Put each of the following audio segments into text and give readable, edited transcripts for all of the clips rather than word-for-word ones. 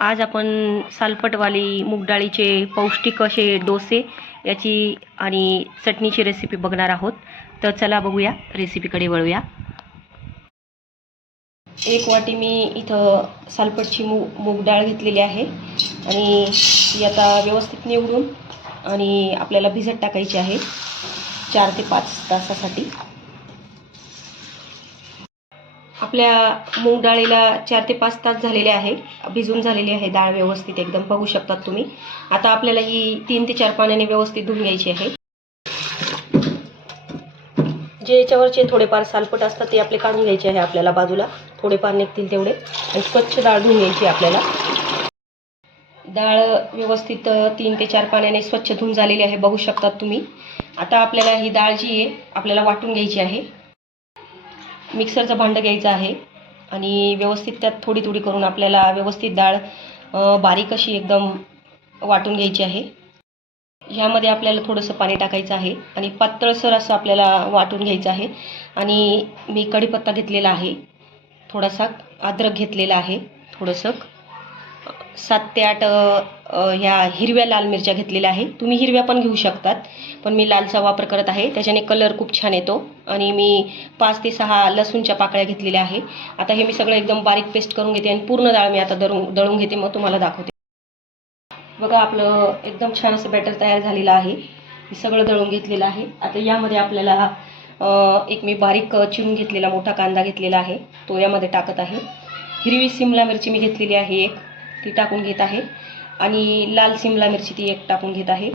आज आपण सालपटवाली मूग डाळीचे पौष्टिक असे डोसे याची आणि चटणीची रेसिपी बघणार आहोत। तर चला बघूया, रेसिपीकडे वळूया। एक वाटी मी इथं सालपटची मूग डाळ घेतलेली आहे आणि ती आता व्यवस्थित निवडून आणि आपल्याला भिजत टाकायची आहे 4 ते 5 तासासाठी। आपल्या मूग डाळीला 4 ते 5 तास झालेले आहे, भिजून झालेली आहे डाळ व्यवस्थित एकदम, बघू शकतात तुम्ही। आता आपल्याला ही 3 ते 4 पाण्याने व्यवस्थित धुवून घ्यायची आहे। जे याच्यावरचे थोडेफार सालपट असतात ते आपले काढून घ्यायचे आहे आपल्याला बाजूला, थोडेफार निघतील तेवढे, आणि स्वच्छ डाळ धुवून घ्यायची आपल्याला। डाळ व्यवस्थित 3 ते 4 पाण्याने स्वच्छ धुवून झालेली आहे, बघू शकतात तुम्ही। आता आपल्याला ही डाळ जी आहे आपल्याला वाटून घ्यायची आहे। मिक्सरचं भांडं घ्यायचं आहे आणि व्यवस्थित त्यात थोडी थोडी करून आपल्याला व्यवस्थित डाळ बारीक अशी एकदम वाटून घ्यायची आहे। ह्यामध्ये आपल्याला थोडंसं पाणी टाकायचं आहे आणि पातळसर असं आपल्याला वाटून घ्यायचं आहे। आणि मी कढीपत्ता घेतलेला आहे, थोडासा अद्रक घेतलेला आहे, थोडंसं 7 ते 8 ह्या हिरव्या लाल मिरच्या घेतलेल्या आहे। तुम्ही हिरव्या पण घेऊ शकतात, पण मी लालचा वापर करत आहे, त्याच्याने कलर खूप छान येतो। आणि मी 5 ते 6 लसूणच्या पाकळ्या घेतलेल्या आहे। आता हे मी सगळं एकदम बारीक पेस्ट करून घेते आणि पूर्ण डाळ मी आता दळून घेते, मग तुम्हाला दाखवते। बघा, आपलं एकदम छान असं बॅटर तयार झालेलं आहे, मी सगळं दळून घेतलेलं आहे। आता यामध्ये आपल्याला एक मी बारीक चिरून घेतलेला मोठा कांदा घेतलेला आहे, तो यामध्ये टाकत आहे। हिरवी सिमला मिरची मी घेतलेली आहे एक, ती टाकून घेत आहे। आणि लाल सिमला मिरची ती एक टाकून घेत आहे।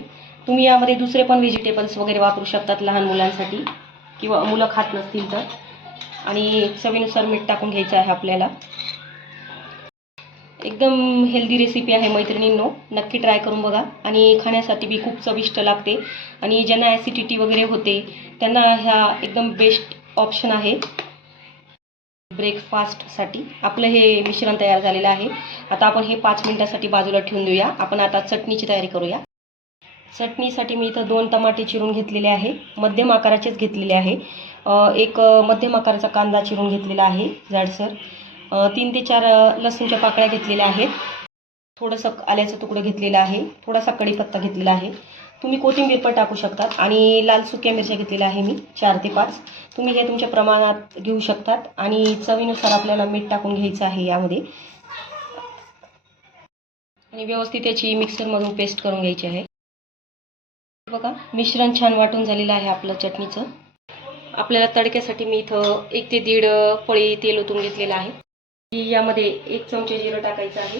तुम्ही यामध्ये दुसरे पण व्हेजिटेबल्स वगैरे वापरू शकतात लहान मुलांसाठी, किंवा मुलं खात नसतील तर। आणि चवीनुसार मीठ टाकून घ्यायचं आहे आपल्याला। एकदम हेल्दी रेसिपी आहे मैत्रिणींनो, नक्की ट्राय करून बघा। आणि खाण्यासाठी बी खूप चविष्ट लागते, आणि ज्यांना ॲसिडिटी वगैरे होते त्यांना ह्या एकदम बेस्ट ऑप्शन आहे ब्रेकफास्टसाठी। आपलं हे मिश्रण तयार झालेलं आहे। आता आपण हे 5 मिनिटासाठी बाजूला ठेवून देऊया। आपण आता चटणीची तयारी करूया। चटणीसाठी मी इथं 2 टमाटे चिरून घेतलेले आहे, मध्यम आकाराचेच घेतलेले आहे। एक मध्यम आकाराचा कांदा चिरून घेतलेला आहे जाडसर। 3 ते 4 लसूणच्या पाकळ्या घेतलेल्या आहेत, थोडंसं आल्याचं तुकडं घेतलेलं आहे, थोडासा कढीपत्ता घेतलेला आहे। तुम्ही कोथिंबीर पण टाकू शकतात। आणि लाल सुक्या मिरच्या घेतलेल्या आहे मी 4 ते 5, तुम्ही हे तुमच्या प्रमाणात घेऊ शकतात। आणि चवीनुसार आपल्याला मीठ टाकून घ्यायचं आहे यामध्ये, आणि व्यवस्थित याची मिक्सरमधून पेस्ट करून घ्यायची आहे। बघा, मिश्रण छान वाटून झालेलं आहे आपलं चटणीचं। आपल्याला तडक्यासाठी मी इथं 1 ते 1.5 पळी तेल ओतून घेतलेलं आहे। यामध्ये 1 चमचा जिरं टाकायचं आहे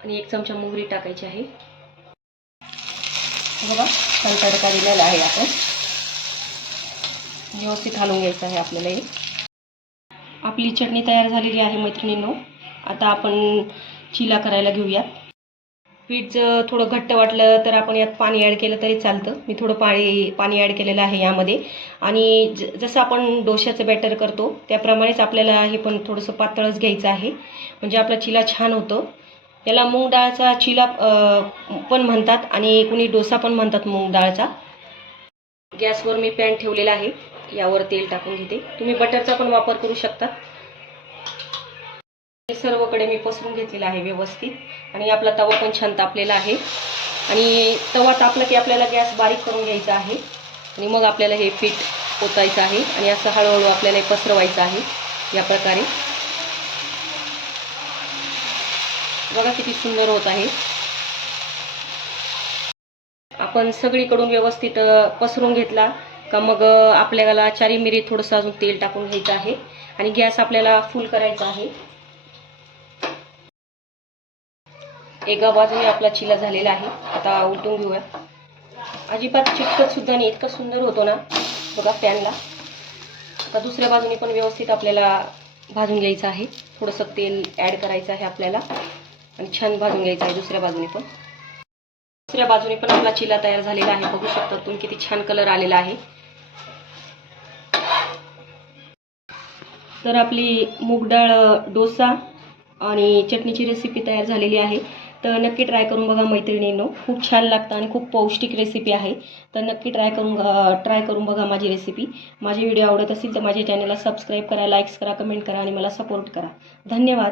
आणि 1 चमचा मोहरी टाकायची आहे। बघा, छान तडका दिलेला आहे आपण, व्यवस्थित हलवून घ्यायचं आहे आपल्याला हे। आपली चटणी तयार झालेली आहे मैत्रिणींनो। आता आपण चिला करायला घेऊया। पीठ जर थोडं घट्ट वाटलं तर आपण यात पाणी ॲड केलं तरी चालतं, मी थोडं पाणी ॲड केलेलं आहे यामध्ये। आणि जसं आपण डोश्याचं बॅटर करतो त्याप्रमाणेच आपल्याला हे पण थोडंसं पातळच घ्यायचं आहे, म्हणजे आपला चिला छान होतो। याला मूग डाळचा चिला पण म्हणतात आणि कुणी डोसा पण म्हणतात मूग डाळचा। गॅसवर मी पॅन ठेवलेला आहे, यावर तेल टाकून घेते, तुम्ही बटरचा पण वापर करू शकता। सर्वकडे मी पसरून घेतलेला आहे व्यवस्थित, आणि आपला तवा पण छान तापलेला आहे। आणि तवा तापला की आपल्याला गॅस बारीक करून घ्यायचा आहे, आणि मग आपल्याला हे पीठ ओतायचं आहे आणि असं हळूहळू आपल्याला पसरवायचं आहे या प्रकारे। बघा किती सुंदर होत आहे। आपण सगळीकडून व्यवस्थित पसरून घेतला का मग आपल्याला चारी मिरी थोडंसं अजून तेल टाकून घ्यायचं आहे, आणि गॅस आपल्याला फुल करायचा आहे। एका बाजूने आपला चिला झालेला आहे, आता उलटून घेऊया। अजिबात चिकटत सुद्धा नाही, इतका सुंदर होतो ना बघा पॅनला। आता दुसऱ्या बाजूने पण व्यवस्थित आपल्याला भाजून घ्यायचं आहे, थोडंसं तेल ॲड करायचं आहे आपल्याला, आणि छान भाजून घ्यायचं आहे दुसऱ्या बाजूने पण। दुसऱ्या बाजूने पण आपला चिला तयार झालेला आहे, बघू शकता तुम्ही किती छान कलर आलेला आहे। तर आपली मूग डाळ डोसा आणि चटणीची रेसिपी तयार झालेली आहे। तर नक्की ट्राय करून बघा मैत्रिणींनो, खूप छान लागतं आणि खूप पौष्टिक रेसिपी आहे। तर नक्की ट्राय करून बघा माझी रेसिपी। माझे व्हिडिओ आवडत असेल तर माझ्या चॅनलला सबस्क्राईब करा, लाईक्स करा, कमेंट करा आणि मला सपोर्ट करा। धन्यवाद।